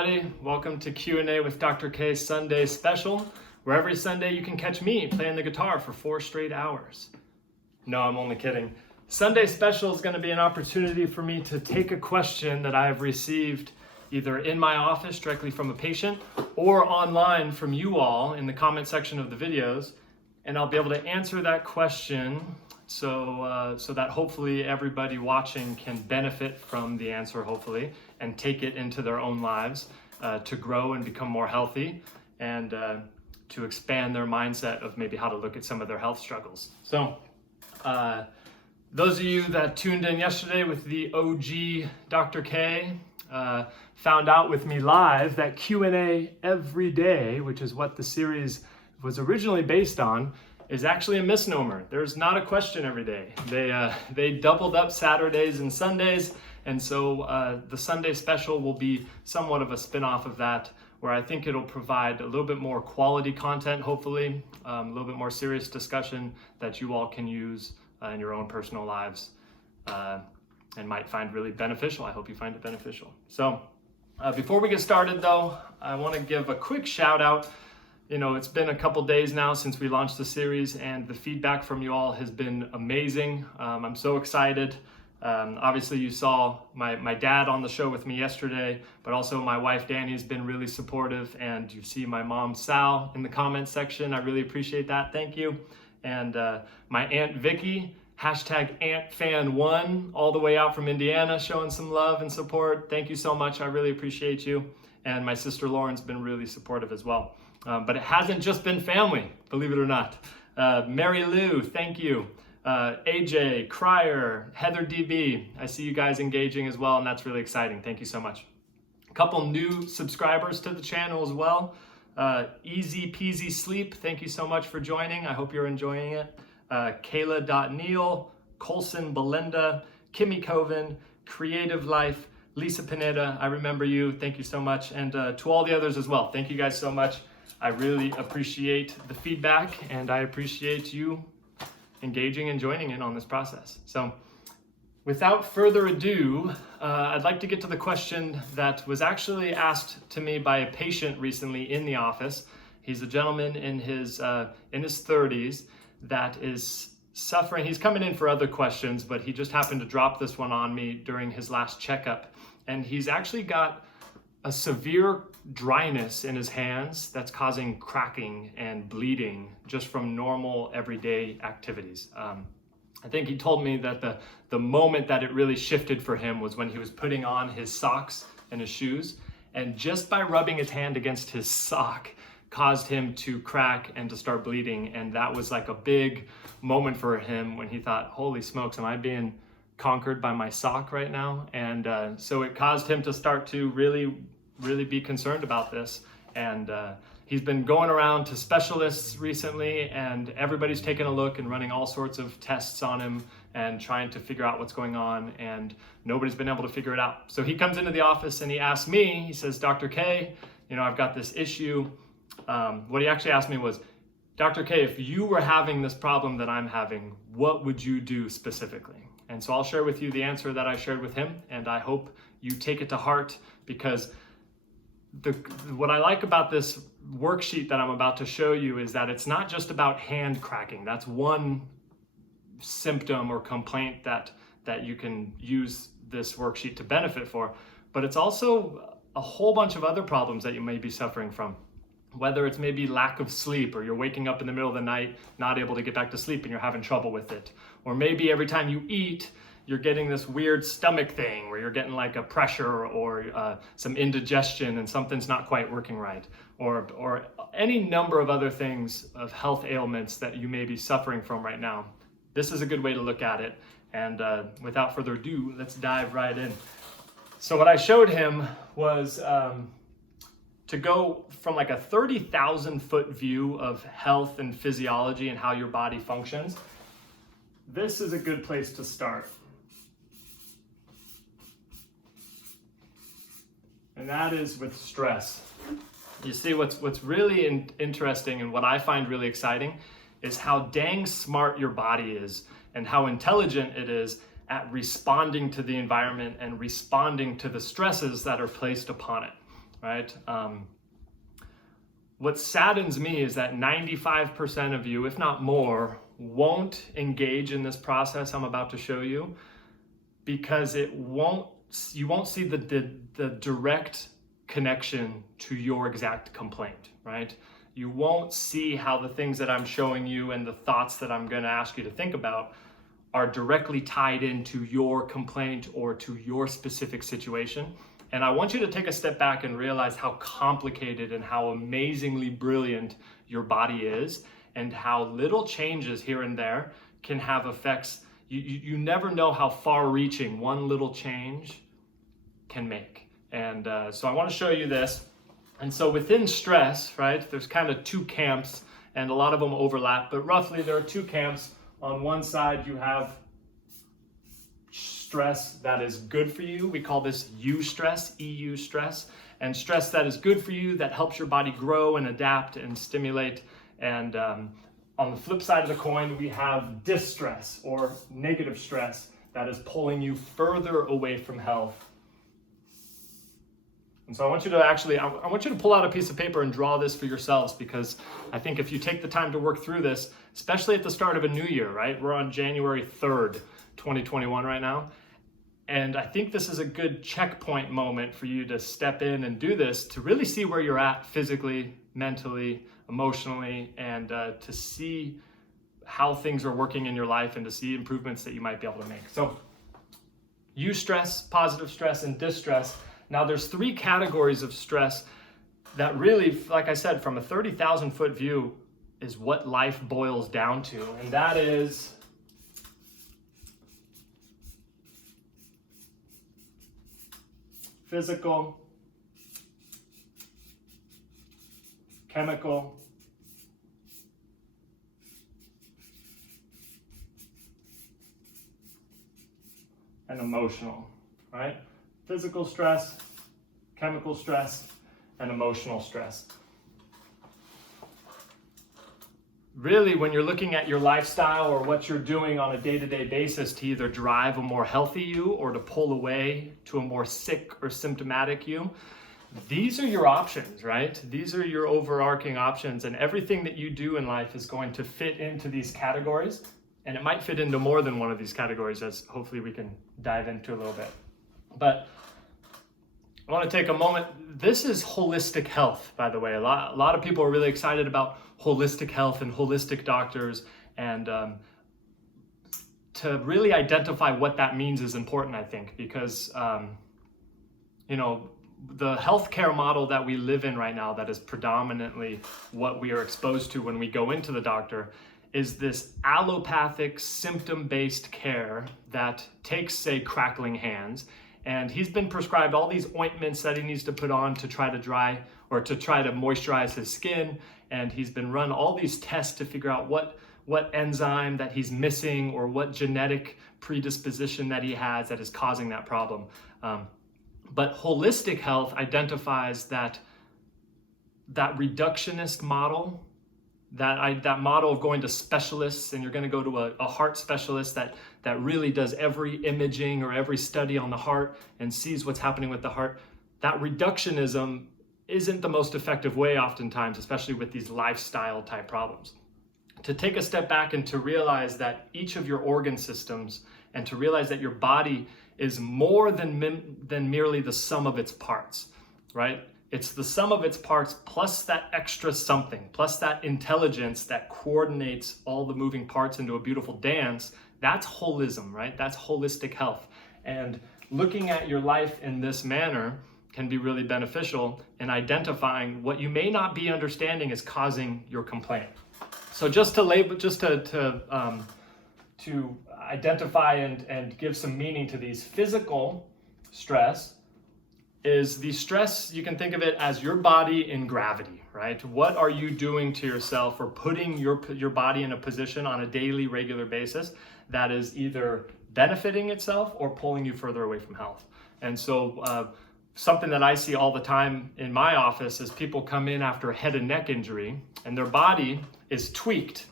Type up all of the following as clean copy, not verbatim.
everybody. Welcome to Q&A with Dr. K's Sunday special, where every Sunday you can catch me playing the guitar for 4 straight hours. No, I'm only kidding. Sunday special is going to be an opportunity for me to take a question that I have received either in my office directly from a patient or online from you all in the comment section of the videos, and I'll be able to answer that question so that hopefully everybody watching can benefit from the answer, hopefully, and take it into their own lives to grow and become more healthy and to expand their mindset of maybe how to look at some of their health struggles. So those of you that tuned in yesterday with the OG Dr. K found out with me live that Q&A every day, which is what the series was originally based on, is actually a misnomer. There's not a question every day. They doubled up Saturdays and Sundays, and so the Sunday special will be somewhat of a spin-off of that, where I think it'll provide a little bit more quality content, hopefully, a little bit more serious discussion that you all can use in your own personal lives and might find really beneficial. I hope you find it beneficial. So before we get started though, I want to give a quick shout out. You know, it's been a couple days now since we launched the series, and the feedback from you all has been amazing. I'm so excited. Obviously, you saw my dad on the show with me yesterday, but also my wife Danny has been really supportive, and you see my mom Sal in the comments section. I really appreciate that. Thank you. And my Aunt Vicky, #AuntFan1, all the way out from Indiana, showing some love and support. Thank you so much. I really appreciate you. And my sister Lauren's been really supportive as well. But it hasn't just been family, believe it or not. Mary Lou, thank you. AJ, Cryer, Heather DB, I see you guys engaging as well, and that's really exciting. Thank you so much. A couple new subscribers to the channel as well. Easy Peasy Sleep, thank you so much for joining. I hope you're enjoying it. Kayla.Neal, Colson Belinda, Kimmy Coven, Creative Life, Lisa Pineda, I remember you. Thank you so much. And to all the others as well, thank you guys so much. I really appreciate the feedback, and I appreciate you engaging and joining in on this process. So without further ado, I'd like to get to the question that was actually asked to me by a patient recently in the office. He's a gentleman in his 30s that is suffering. He's coming in for other questions, but he just happened to drop this one on me during his last checkup. And he's actually got a severe dryness in his hands that's causing cracking and bleeding just from normal everyday activities. I think he told me that the moment that it really shifted for him was when he was putting on his socks and his shoes, and just by rubbing his hand against his sock caused him to crack and to start bleeding. And that was like a big moment for him when he thought, holy smokes, am I being conquered by my sock right now? And so it caused him to start to really be concerned about this. And he's been going around to specialists recently, and everybody's taking a look and running all sorts of tests on him and trying to figure out what's going on, and nobody's been able to figure it out. So he comes into the office and he asks me, he says, Dr. K, you know, I've got this issue. What he actually asked me was, Dr. K, if you were having this problem that I'm having, what would you do specifically? And so I'll share with you the answer that I shared with him, and I hope you take it to heart, because what I like about this worksheet that I'm about to show you is that it's not just about hand cracking. That's one symptom or complaint that you can use this worksheet to benefit for, but it's also a whole bunch of other problems that you may be suffering from. Whether it's maybe lack of sleep, or you're waking up in the middle of the night, not able to get back to sleep and you're having trouble with it. Or maybe every time you eat, you're getting this weird stomach thing where you're getting like a pressure or some indigestion and something's not quite working right. Or any number of other things of health ailments that you may be suffering from right now. This is a good way to look at it. And without further ado, let's dive right in. So what I showed him was to go from like a 30,000 foot view of health and physiology and how your body functions. This is a good place to start. And that is with stress. You see, what's really interesting and what I find really exciting is how dang smart your body is and how intelligent it is at responding to the environment and responding to the stresses that are placed upon it. right? What saddens me is that 95% of you, if not more, won't engage in this process I'm about to show you because you won't see the direct connection to your exact complaint, right? You won't see how the things that I'm showing you and the thoughts that I'm going to ask you to think about are directly tied into your complaint or to your specific situation. And I want you to take a step back and realize how complicated and how amazingly brilliant your body is, and how little changes here and there can have effects. You never know how far-reaching one little change can make. And so I want to show you this. And so within stress, right, there's kind of two camps, and a lot of them overlap, but roughly there are two camps. On one side, you have stress that is good for you. We call this eustress, EU stress, and stress that is good for you, that helps your body grow and adapt and stimulate. And on the flip side of the coin, we have distress or negative stress that is pulling you further away from health. And so I want you to pull out a piece of paper and draw this for yourselves, because I think if you take the time to work through this, especially at the start of a new year, right? We're on January 3rd, 2021 right now. And I think this is a good checkpoint moment for you to step in and do this, to really see where you're at physically, mentally, emotionally, and to see how things are working in your life and to see improvements that you might be able to make. So eustress, positive stress, and distress. Now there's three categories of stress that really, like I said, from a 30,000 foot view is what life boils down to. And that is physical, chemical, and emotional, right? Physical stress, chemical stress, and emotional stress. Really, when you're looking at your lifestyle or what you're doing on a day-to-day basis to either drive a more healthy you or to pull away to a more sick or symptomatic you, these are your options, right? These are your overarching options, and everything that you do in life is going to fit into these categories, and it might fit into more than one of these categories, as hopefully we can dive into a little bit. But I want to take a moment. This is holistic health, by the way. A lot of people are really excited about holistic health and holistic doctors, and to really identify what that means is important, I think, because the healthcare model that we live in right now, that is predominantly what we are exposed to when we go into the doctor, is this allopathic, symptom-based care that takes, say, crackling hands, and he's been prescribed all these ointments that he needs to put on to try to dry or to try to moisturize his skin, and he's been run all these tests to figure out what enzyme that he's missing or what genetic predisposition that he has that is causing that problem. But holistic health identifies that reductionist model, that model of going to specialists, and you're going to go to a heart specialist that really does every imaging or every study on the heart and sees what's happening with the heart. That reductionism isn't the most effective way oftentimes, especially with these lifestyle type problems. To take a step back and to realize that each of your organ systems, and to realize that your body is more than merely the sum of its parts, right? It's the sum of its parts plus that extra something, plus that intelligence that coordinates all the moving parts into a beautiful dance. That's holism, right? That's holistic health. And looking at your life in this manner can be really beneficial in identifying what you may not be understanding is causing your complaint. So just to identify and give some meaning to these, physical stress is the stress, you can think of it as your body in gravity, right? What are you doing to yourself or putting your body in a position on a daily, regular basis that is either benefiting itself or pulling you further away from health? And so something that I see all the time in my office is people come in after a head and neck injury and their body is tweaked,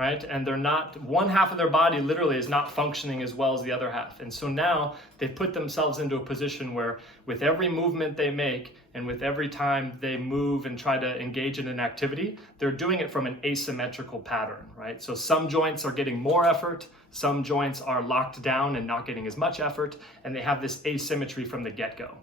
right? And they're not, one half of their body literally is not functioning as well as the other half. And so now they put themselves into a position where with every movement they make and with every time they move and try to engage in an activity, they're doing it from an asymmetrical pattern, right? So some joints are getting more effort, some joints are locked down and not getting as much effort, and they have this asymmetry from the get-go.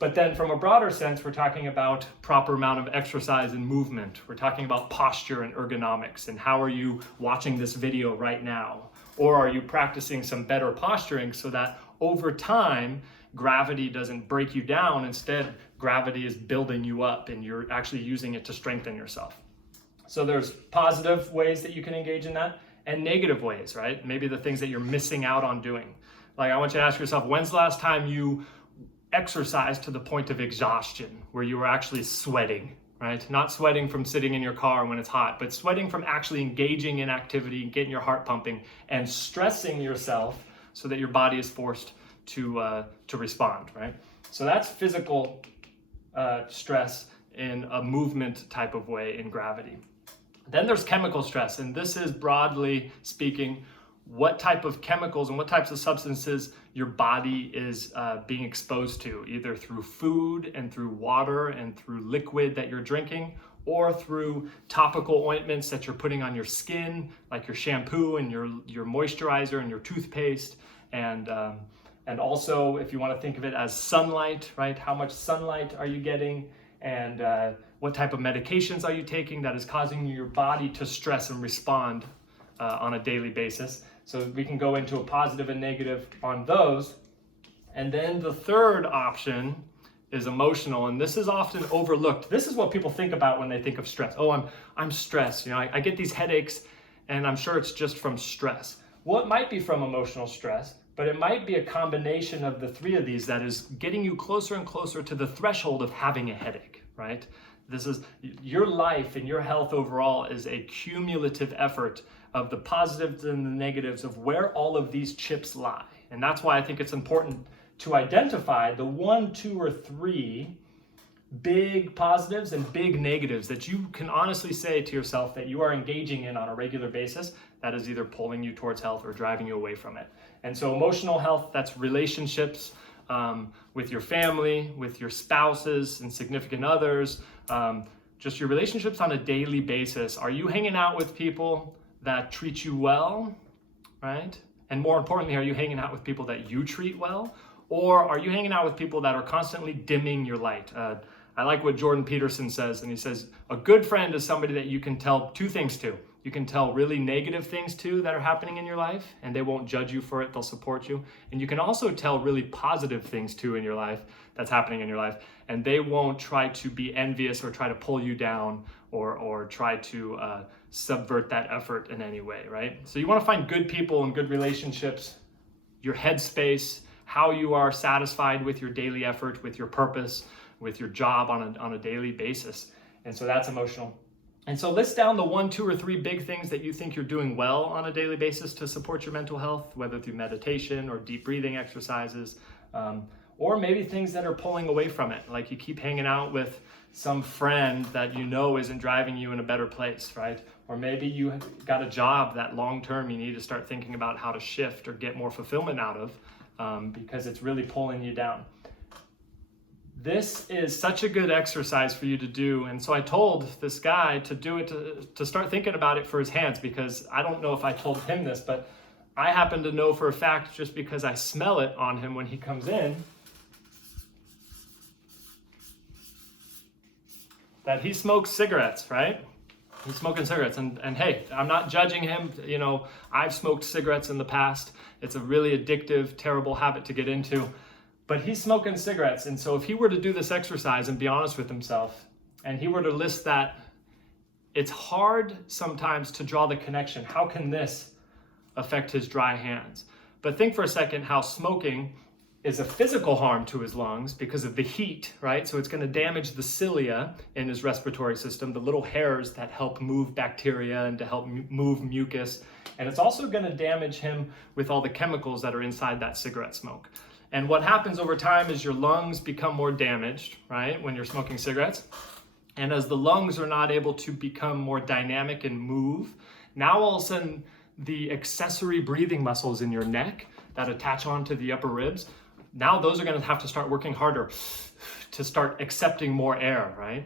But then from a broader sense, we're talking about proper amount of exercise and movement. We're talking about posture and ergonomics, and how are you watching this video right now? Or are you practicing some better posturing so that over time, gravity doesn't break you down. Instead, gravity is building you up and you're actually using it to strengthen yourself. So there's positive ways that you can engage in that and negative ways, right? Maybe the things that you're missing out on doing. Like I want you to ask yourself, when's the last time you exercise to the point of exhaustion where you were actually sweating, right? Not sweating from sitting in your car when it's hot, but sweating from actually engaging in activity and getting your heart pumping and stressing yourself so that your body is forced to respond, right? So that's physical stress in a movement type of way in gravity. Then there's chemical stress, and this is broadly speaking what type of chemicals and what types of substances your body is being exposed to, either through food and through water and through liquid that you're drinking, or through topical ointments that you're putting on your skin, like your shampoo and your moisturizer and your toothpaste, and also if you want to think of it as sunlight, right? How much sunlight are you getting, and what type of medications are you taking that is causing your body to stress and respond on a daily basis. So we can go into a positive and negative on those. And then the third option is emotional, and this is often overlooked. This is what people think about when they think of stress. Oh, I'm stressed. You know, I get these headaches, and I'm sure it's just from stress. Well, it might be from emotional stress, but it might be a combination of the three of these that is getting you closer and closer to the threshold of having a headache, right? This is your life and your health overall is a cumulative effort of the positives and the negatives of where all of these chips lie. And that's why I think it's important to identify the 1, 2, or 3 big positives and big negatives that you can honestly say to yourself that you are engaging in on a regular basis that is either pulling you towards health or driving you away from it. And so emotional health, that's relationships with your family, with your spouses and significant others, just your relationships on a daily basis. Are you hanging out with people that treat you well, right? And more importantly, are you hanging out with people that you treat well? Or are you hanging out with people that are constantly dimming your light? I like what Jordan Peterson says, and he says, a good friend is somebody that you can tell 2 things to. You can tell really negative things to that are happening in your life, and they won't judge you for it, they'll support you. And you can also tell really positive things too in your life that's happening in your life, and they won't try to be envious or try to pull you down or try to subvert that effort in any way, right? So you want to find good people and good relationships, your headspace, how you are satisfied with your daily effort, with your purpose, with your job on a daily basis. And so that's emotional. And so list down the 1, 2, or 3 big things that you think you're doing well on a daily basis to support your mental health, whether through meditation or deep breathing exercises, or maybe things that are pulling away from it, like you keep hanging out with some friend that you know isn't driving you in a better place, right? Or maybe you got a job that long-term you need to start thinking about how to shift or get more fulfillment out of because it's really pulling you down. This is such a good exercise for you to do. And so I told this guy to do it, to start thinking about it for his hands, because I don't know if I told him this, but I happen to know for a fact, just because I smell it on him when he comes in, that he smokes cigarettes, right? He's smoking cigarettes. And hey, I'm not judging him. You know, I've smoked cigarettes in the past. It's a really addictive, terrible habit to get into. But he's smoking cigarettes, and so if he were to do this exercise and be honest with himself, and he were to list that, it's hard sometimes to draw the connection. How can this affect his dry hands? But think for a second how smoking is a physical harm to his lungs because of the heat, right? So it's going to damage the cilia in his respiratory system, the little hairs that help move bacteria and to help move mucus. And it's also going to damage him with all the chemicals that are inside that cigarette smoke. And what happens over time is your lungs become more damaged, right, when you're smoking cigarettes. And as the lungs are not able to become more dynamic and move, Now all of a sudden, the accessory breathing muscles in your neck that attach onto the upper ribs, now those are going to have to start working harder to start accepting more air, right?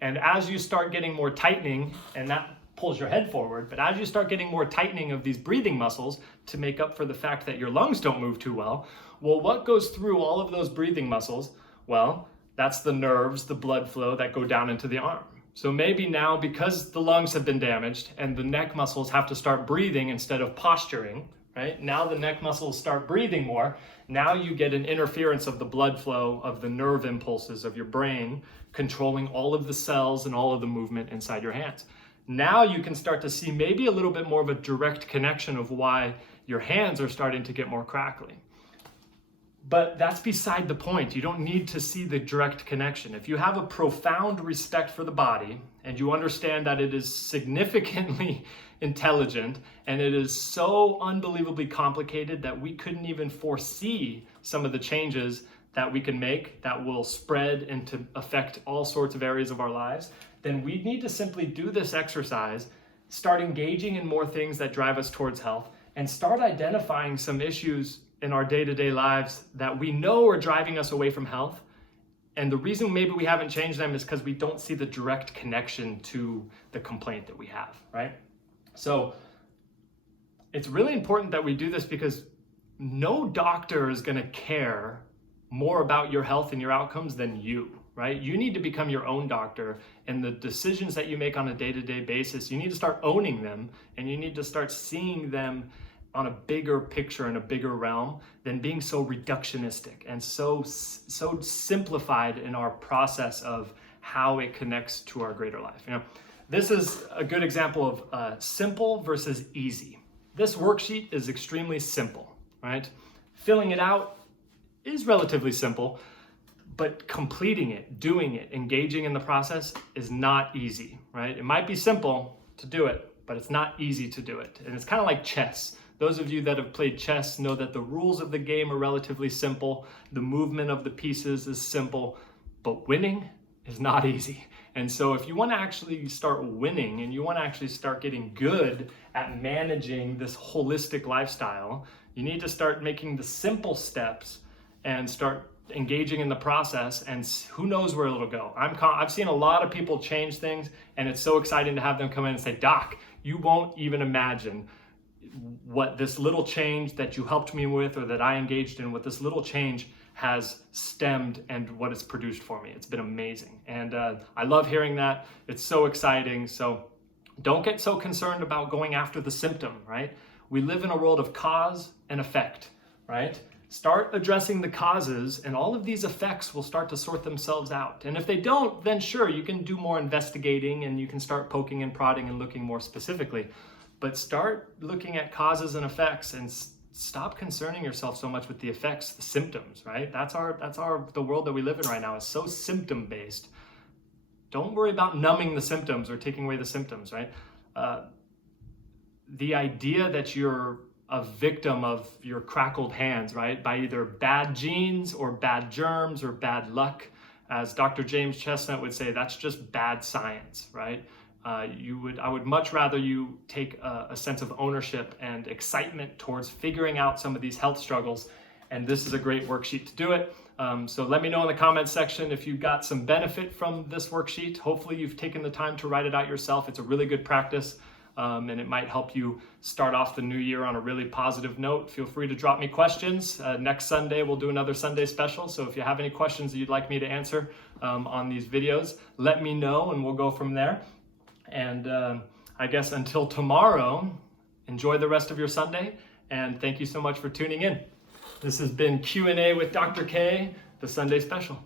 And as you start getting more tightening, and that pulls your head forward, but as you start getting more tightening of these breathing muscles to make up for the fact that your lungs don't move too well, what goes through all of those breathing muscles? Well, that's the nerves, the blood flow that go down into the arm. So maybe now, because the lungs have been damaged and the neck muscles have to start breathing instead of posturing, right? Now the neck muscles start breathing more. Now you get an interference of the blood flow, of the nerve impulses of your brain, controlling all of the cells and all of the movement inside your hands. Now you can start to see maybe a little bit more of a direct connection of why your hands are starting to get more crackly. But that's beside the point. You don't need to see the direct connection. If you have a profound respect for the body and you understand that it is significantly intelligent and it is so unbelievably complicated that we couldn't even foresee some of the changes that we can make that will spread and to affect all sorts of areas of our lives, then we need to simply do this exercise, start engaging in more things that drive us towards health, and start identifying some issues in our day-to-day lives that we know are driving us away from health. And the reason maybe we haven't changed them is because we don't see the direct connection to the complaint that we have, right? So it's really important that we do this because no doctor is going to care more about your health and your outcomes than you, right? You need to become your own doctor, and the decisions that you make on a day-to-day basis, you need to start owning them, and you need to start seeing them on a bigger picture and a bigger realm than being so reductionistic and so simplified in our process of how it connects to our greater life. You know, this is a good example of simple versus easy. This worksheet is extremely simple, right? Filling it out is relatively simple, but completing it, doing it, engaging in the process is not easy, right? It might be simple to do it, but it's not easy to do it. And it's kind of like chess. Those of you that have played chess know that the rules of the game are relatively simple. The movement of the pieces is simple, but winning is not easy. And so if you want to actually start winning and you want to actually start getting good at managing this holistic lifestyle, you need to start making the simple steps and start engaging in the process, and who knows where it'll go. I've seen a lot of people change things, and it's so exciting to have them come in and say, Doc, you won't even imagine what this little change that you helped me with or that I engaged in, what this little change has stemmed and what it's produced for me. It's been amazing. And I love hearing that. It's so exciting. So don't get so concerned about going after the symptom, right? We live in a world of cause and effect, right? Start addressing the causes and all of these effects will start to sort themselves out. And if they don't, then sure, you can do more investigating and you can start poking and prodding and looking more specifically. But start looking at causes and effects and stop concerning yourself so much with the effects, the symptoms, right? The world that we live in right now is so symptom based. Don't worry about numbing the symptoms or taking away the symptoms, right? The idea that you're a victim of your crackled hands, right? By either bad genes or bad germs or bad luck. As Dr. James Chestnut would say, that's just bad science, right? I would much rather you take a sense of ownership and excitement towards figuring out some of these health struggles. And this is a great worksheet to do it. So let me know in the comments section if you got some benefit from this worksheet. Hopefully you've taken the time to write it out yourself. It's a really good practice. And it might help you start off the new year on a really positive note. Feel free to drop me questions. Next Sunday, we'll do another Sunday special. So if you have any questions that you'd like me to answer on these videos, let me know and we'll go from there. And I guess until tomorrow, enjoy the rest of your Sunday. And thank you so much for tuning in. This has been Q&A with Dr. K, the Sunday special.